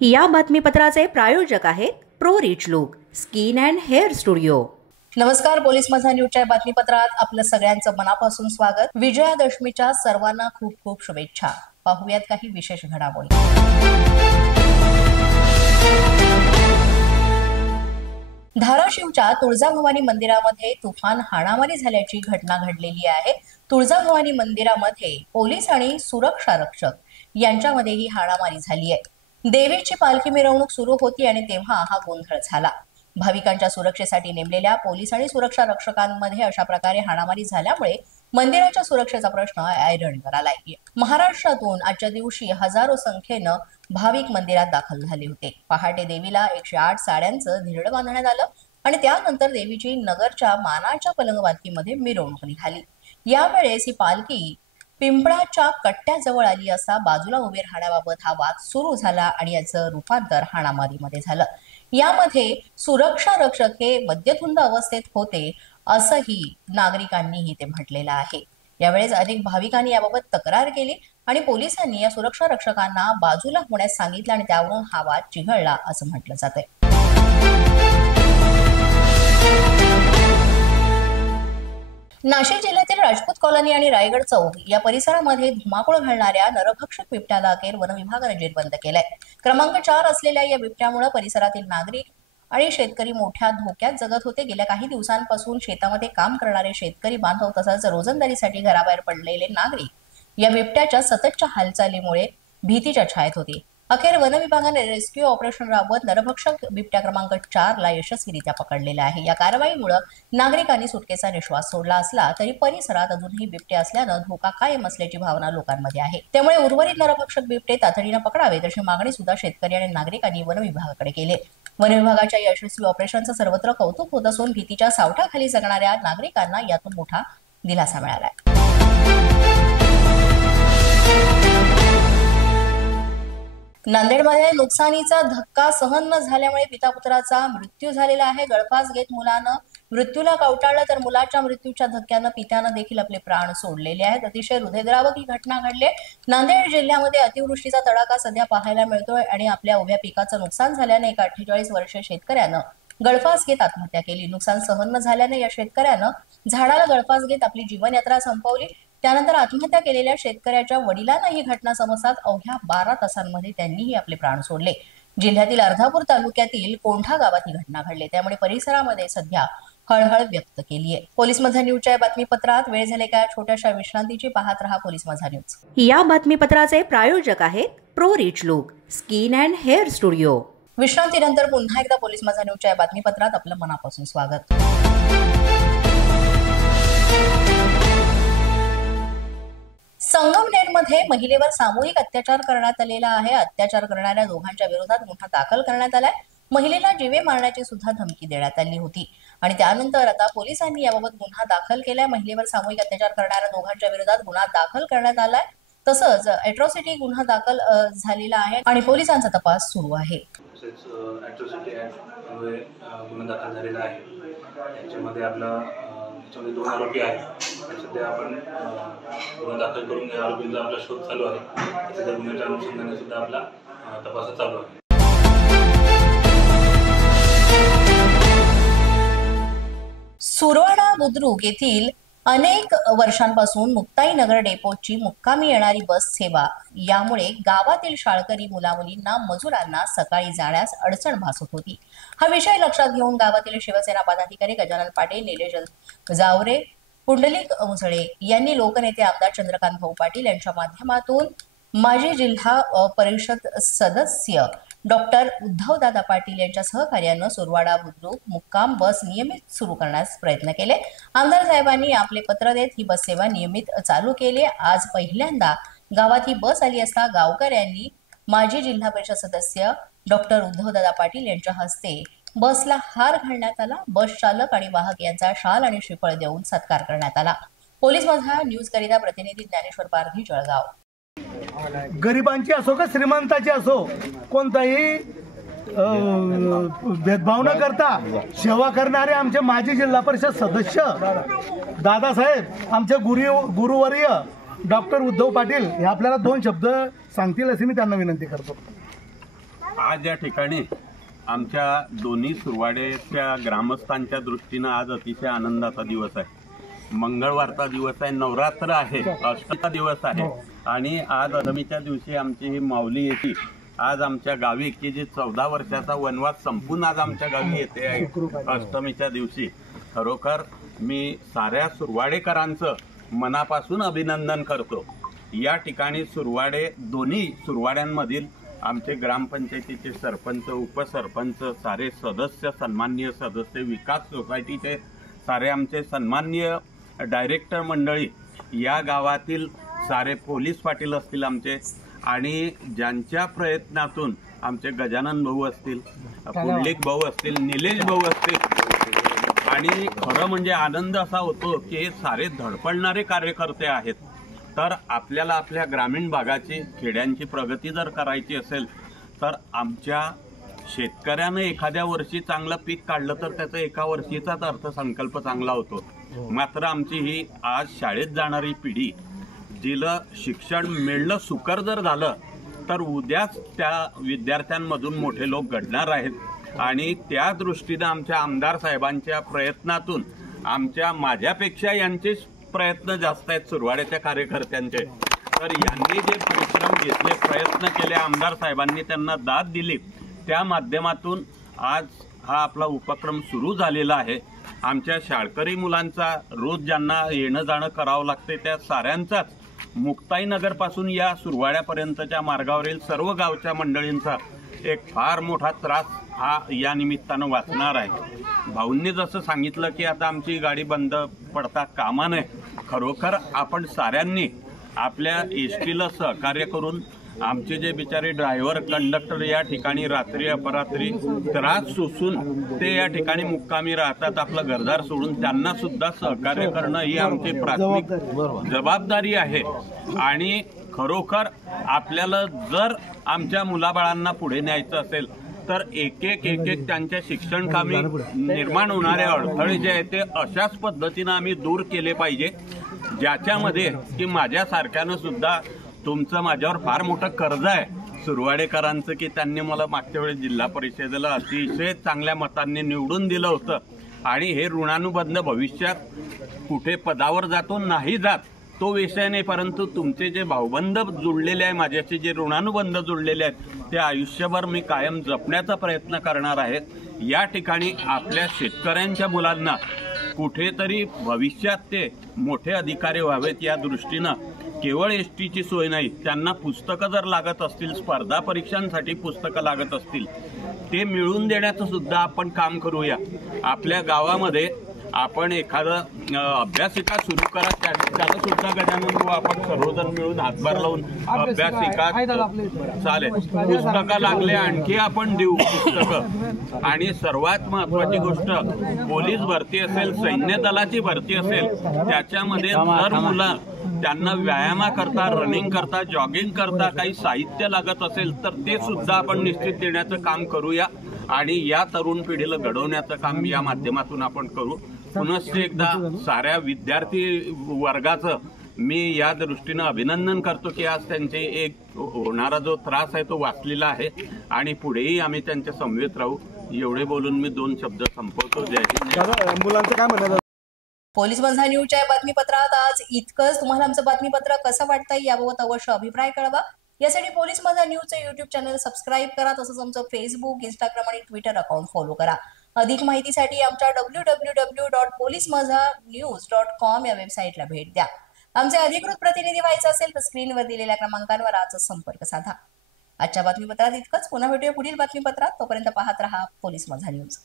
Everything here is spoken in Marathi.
या बातमीपत्राचे प्रायोजक आहेत pro rich look skin and hair studio. नमस्कार, पोलीस माझा न्यूजच्या बातमीपत्रात आपलं सगळ्यांचं मनापासून स्वागत। विजयादशमीच्या सर्वांना खूप खूप शुभेच्छा। पाहूयात काही विशेष घडामोडी। धाराशिवच्या तुळजाभवानी मंदिरामध्ये तुफान हाणामारी झाल्याची घटना घडलेली आहे। तुळजाभवानी मंदिरामध्ये पोलीस आणि सुरक्षा रक्षक यांच्यामध्ये ही हाणामारी झाली आहे। देवीची पालखी मिरवणूक सुरू होती आणि तेव्हा हा गोंधळ झाला। भाविकांच्या सुरक्षेसाठी नेमलेल्या पोलीस आणि सुरक्षा रक्षकांमध्ये अशा प्रकारे हाणामारी झाल्यामुळे मंदिराच्या सुरक्षेचा प्रश्न ऐरणीवर आलाय। महाराष्ट्रातून आजच्या दिवशी हजारो संख्येनं भाविक मंदिरात दाखल झाले होते। पहाटे देवीला 108 साड्यांचं धिरड बांधण्यात आलं आणि त्यानंतर देवीची नगरच्या मानाच्या पलंगवातीमध्ये मिरवणूक निघाली। यावेळेस ही पालखी पिंपळाच्या कट्ट्याजवळ आली असता बाजूला उभे राहण्याबाबत हा वाद सुरू झाला आणि याचं रूपांतर हाणामारीमध्ये झालं। यामध्ये सुरक्षा रक्षक हे मद्यधुंद अवस्थेत होते असंही नागरिकांनीही ते म्हटलेलं आहे। यावेळेस अनेक भाविकांनी याबाबत तक्रार केली आणि पोलिसांनी या सुरक्षा रक्षकांना बाजूला होण्यास सांगितलं आणि त्यावरून हा वाद चिघळला असं म्हटलं जातंय। नाशिक जिल्ह्यातील राजपूत कॉलनी आणि रायगड चौक या परिसरामध्ये धुमाकूळ घालणाऱ्या नरभक्षक बिबट्याला अखेर वन विभागाने जेरबंद केलंय। क्रमांक 4 असलेल्या या बिबट्यामुळे परिसरातील नागरिक आणि शेतकरी मोठ्या धोक्यात जगत होते। गेल्या काही दिवसांपासून शेतामध्ये काम करणारे शेतकरी बांधव तसंच रोजंदारीसाठी घराबाहेर पडलेले नागरिक या बिबट्याच्या सततच्या हालचालीमुळे भीतीच्या छायेत होते। अखेर वन विभागाने रेस्क्यू ऑपरेशन राबवत नरभक्षक बिबट्या क्रमांक 4 ला यशस्वीरित्या पकडलेला आहे। या कारवाईमुळे नागरिकांनी सुटकेचा निश्वास सोडला असला तरी परिसरात अजूनही बिबटे असल्यानं धोका कायम असल्याची भावना लोकांमध्ये आहे। त्यामुळे उर्वरित नरभक्षक बिबटे तातडीने पकडावेत अशी मागणी सुद्धा शेतकरी आणि नागरिकांनी वन विभागाकडे केली। वन विभागाच्या यशस्वी ऑपरेशनचं सर्वत्र कौतुक होत असून भीतीच्या सावटाखाली जगणाऱ्या नागरिकांना यातून मोठा दिलासा मिळाला आहे। नांदेडमध्ये नुकसानीचा धक्का सहन न झाल्यामुळे पिता पुत्राचा मृत्यू झालेला आहे। गळफास घेत मुलानं मृत्यूला कवटाळलं तर मुलाच्या मृत्यूच्या धक्क्यानं पित्यानं देखील आपले प्राण सोडलेले आहेत। अतिशय हृदयद्रावक ही घटना घडली। नांदेड जिल्ह्यामध्ये अतिवृष्टीचा तडाखा सध्या पाहायला मिळतोय आणि आपल्या उभ्या पिकाचं नुकसान झाल्याने एका 48 वर्षीय शेतकऱ्यानं गळफास घेत आत्महत्या केली। नुकसान सहन न झाल्याने या शेतकऱ्यानं झाडाला गळफास घेत आपली जीवनयात्रा संपवली। त्यानंतर आत्महत्या केलेल्या शेतकऱ्याच्या वडिलांना ही घटना समजतात अवघ्या 12 तासांमध्ये त्यांनीही आपले प्राण सोडले। जिल्ह्यातील अर्धापूर तालुक्यातील कोंढा गावात ही घटना घडली, त्यामुळे परिसरामध्ये सध्या हळहळ व्यक्त केली आहे। पोलीस माझा न्यूजच्या बातमीपत्रात वेळ झाले का छोट्याशा विश्रांतीची। पाहत रहा पोलीस माझा न्यूज। या बातमीपत्राचे प्रायोजक आहेत pro rich look skin and hair studio. विश्रांतीनंतर पुन्हा एकदा पोलीस माझा न्यूजच्या बातमीपत्रात आपलं मनापासून स्वागत। संगमनेरमध्ये महिलेवर सामूहिक अत्याचार करण्यात आलेला आहे। अत्याचार करणाऱ्या दोघांच्या विरोधात गुन्हा दाखल करण्यात आलाय। महिलेला जीवे मारण्याची सुद्धा धमकी देण्यात आली होती आणि त्यानंतर आता पोलिसांनी याबाबत गुन्हा दाखल केलाय। महिलेवर सामूहिक अत्याचार करणाऱ्या दोघांच्या विरोधात गुन्हा दाखल करण्यात आलाय। तसंच अॅट्रॉसिटी गुन्हा दाखल झालेला आहे आणि पोलिसांचा तपास सुरू आहे। अॅट्रॉसिटी ॲक्टमध्ये गुन्हा दाखल झालेला आहे। याच्यामध्ये आपला त्याच्यामध्ये 2 आरोपी आहेत। सध्या आपण गुन्हा दाखल करून या आरोपींचा आपला शोध चालू आहे। त्याच्या गुन्ह्याच्या अनुषंगाने सुद्धा आपला तपास चालू आहे। सुरवाडा बुद्रुक येथील अनेक वर्षांपासून मुक्ताईनगर डेपोची मुक्कामी येणारी बस सेवा यामुळे गावातील शाळकरी मुलामुलींना मजुरांना सकाळी जाण्यास अडचण भासत होती। हा विषय लक्षात घेऊन गावातील शिवसेना पदाधिकारी गजानन पाटील, निलेश जावरे, पुंडलिक मुसळे यांनी लोकनेते आमदार चंद्रकांत भाऊ पाटील यांच्या माध्यमातून माजी जिल्हा परिषद सदस्य डॉक्टर उद्धवदादा पाटील यांच्या सहकार्यानं सुरवाडा बुद्रुक मुक्काम बस नियमित सुरू करण्यास प्रयत्न केले। आमदार साहेबांनी आपले पत्र देत ही बस सेवा नियमित चालू केली। आज पहिल्यांदा गावात ही बस आली असता गावकऱ्यांनी माजी जिल्हा परिषद सदस्य डॉक्टर उद्धवदादा पाटील यांच्या हस्ते बसला हार घालण्यात आला। बस चालक आणि वाहक यांचा शाल आणि श्रीफळ देऊन सत्कार करण्यात आला। पोलीस माझा न्यूज करिता प्रतिनिधी ज्ञानेश्वर पारधी, जळगाव। गरिबांची असो का श्रीमंताची असो कोणताही भेदभाव न करता सेवा करणारे आमचे माजी जिल्हा परिषद सदस्य दादासाहेब, आमचे गुरुवर्य डॉक्टर उद्धव पाटील हे आपल्याला 2 शब्द सांगतील अशी मी त्यांना विनंती करतो। आज या ठिकाणी आमच्या दोन्ही सुरवाड्याच्या ग्रामस्थांच्या दृष्टीनं आज अतिशय आनंदाचा दिवस आहे. मंगळवारचा दिवस आहे, नवरात्र आहे, अष्टमीचा दिवस आहे आणि आज अष्टमीच्या दिवशी आमची ही माऊली येते. आज आमच्या गावी की जी 14 वर्षाचा वनवास संपून आज आमच्या गावी येते आहे अष्टमीच्या दिवशी. खरोखर मी साऱ्या सुरवाडेकरांचं मनापासून अभिनंदन करतो. या ठिकाणी सुरवाडे दोन्ही सुरवाड्यांमधील आमचे ग्रामपंचायतीचे सरपंच, उपसरपंच, सारे सदस्य, सन्माननीय सदस्य, विकास सोसायटीचे सारे आमचे सन्माननीय डायरेक्टर मंडळी, या गावातील सारे पोलीस पाटील असतील आमचे, आणि ज्यांच्या प्रयत्नातून आमचे गजानन भाऊ असतील, पुंडलिक भाऊ असतील, निलेश भाऊ असतील, आणि खरं म्हणजे आनंद असा होतो की हे सारे धडपडणारे कार्यकर्ते आहेत. तर आपल्याला आपल्या ग्रामीण भागाची, खेड्यांची प्रगती जर करायची असेल तर आमच्या शेतकऱ्यानं एखाद्या वर्षी चांगलं पीक काढलं तर त्याचा एका वर्षीचाच अर्थसंकल्प चांगला होतो. मात्र आमची ही आज शाळेत जाणारी पिढी, जिला शिक्षण मिळणं सुकर जर झालं तर उद्याच त्या विद्यार्थ्यांमधून मोठे लोक घडणार आहेत. आणि त्या दृष्टीनं आमच्या आमदार साहेबांच्या प्रयत्नातून माझ्यापेक्षा यांचे प्रयत्न जास्त आहेत सुरवाड्याच्या कार्यकर्त्यांचे. तर यांनी जे परिश्रम घेतले, प्रयत्न केले, आमदार साहेबांनी त्यांना दाद दिली, त्या माध्यमातून आज हा आपला उपक्रम सुरू झालेला आहे. आमच्या शाळकरी मुलांचा रोज ज्यांना येणं जाणं करावं लागते त्या साऱ्यांचाच, मुक्ताईनगरपासून या सुरवाड्यापर्यंतच्या मार्गावरील सर्व गावच्या मंडळींचा एक फार मोठा त्रास हा या निमित्तानं वाचणार आहे. भाऊंनी जसं सांगितलं की आता आमची गाडी बंद पडता कामा नये. खरोखर आपण साऱ्यांनी आपल्या एसटीला सहकार्य करून आमचे जे बिचारे ड्रायव्हर, कंडक्टर या ठिकाणी रात्री अपरात्री त्रास सोसून ते या ठिकाणी मुक्कामी राहतात, आपलं घरदार सोडून, त्यांना सुद्धा सहकार्य करणं ही आमची प्राथमिक जबाबदारी आहे. आणि खरोखर आपल्याला जर आमच्या मुलाबाळांना पुढे न्यायचं असेल तर एक एक त्यांच्या शिक्षण कामी निर्माण होणारे अडथळे जे आहेत ते अशाच पद्धतीनं आम्ही दूर केले पाहिजे, ज्याच्यामध्ये की माझ्यासारख्यानं सुद्धा तुमचं माझ्यावर फार मोठं कर्ज आहे सुरवाडेकरांचं, की त्यांनी मला मागच्या वेळेस जिल्हा परिषदेला अतिशय चांगल्या मतांनी निवडून दिलं होतं. आणि हे ऋणानुबंध भविष्यात कुठे पदावर जातो नाही जात तो विषय नाही, परंतु तुमचे जे भाऊबंध जुळलेले आहे, माझ्याशी जे ऋणानुबंध जुळलेले आहेत ते आयुष्यभर मी कायम जपण्याचा प्रयत्न करणार आहे. या ठिकाणी आपल्या शेतकऱ्यांच्या मुलांना कुठेतरी भविष्यात ते मोठे अधिकारी व्हावेत या दृष्टीनं केवळ एसटीची सोय नाही, त्यांना पुस्तकं जर लागत असतील, स्पर्धा परीक्षांसाठी पुस्तकं लागत असतील, ते मिळवून देण्याचं सुद्धा आपण काम करूया. आपल्या गावामध्ये आपण एखादं अभ्यासिका सुरू करा, त्याला सुद्धा गजानन भाऊ आपण सर्वजण मिळून हातभार लावून अभ्यासिका चालेल, पुस्तकं लागले आणखी आपण देऊ पुस्तकं. आणि सर्वात महत्वाची गोष्ट, पोलीस भरती असेल, सैन्य दलाची भरती असेल, त्याच्यामध्ये जर मुलं त्यांना व्यायामाकरता, रनिंग करता, जॉगिंग करता काही साहित्य लागत असेल तर ते सुद्धा आपण निश्चित देण्याचं काम करूया. आणि या तरुण पिढीला घडवण्याचं काम या माध्यमातून आपण करू. पुनश्च एकदा साऱ्या विद्यार्थी वर्गाचं मी या दृष्टीनं अभिनंदन करतो की आज त्यांचे एक होणारा जो त्रास आहे तो वाचलेला आहे आणि पुढेही आम्ही त्यांच्या समवेत राहू. एवढे बोलून मी 2 शब्द संपवतो. जय हिंद. मुलांचं काय म्हणणं? पोलीस माझा न्यूजच्या बातमीपत्रात आज इतकंच. तुम्हाला आमचं बातमीपत्र कसं वाटतंय याबाबत अवश्य अभिप्राय कळवा. यासाठी पोलीस माझा न्यूजचं युट्यूब चॅनल सबस्क्राईब करा. तसंच आमचं फेसबुक, इंस्टाग्राम आणि ट्विटर अकाउंट फॉलो करा. अधिक माहितीसाठी आमच्या www.policemazhanews.com या वेबसाईटला भेट द्या. आमचे अधिकृत प्रतिनिधी व्हायचं असेल तर स्क्रीनवर दिलेल्या क्रमांकांवर आजच संपर्क साधा. आजच्या बातमीपत्रात इतकंच. पुन्हा भेटूया पुढील बातमीपत्रात. तोपर्यंत पाहत रहा पोलीस माझा न्यूज.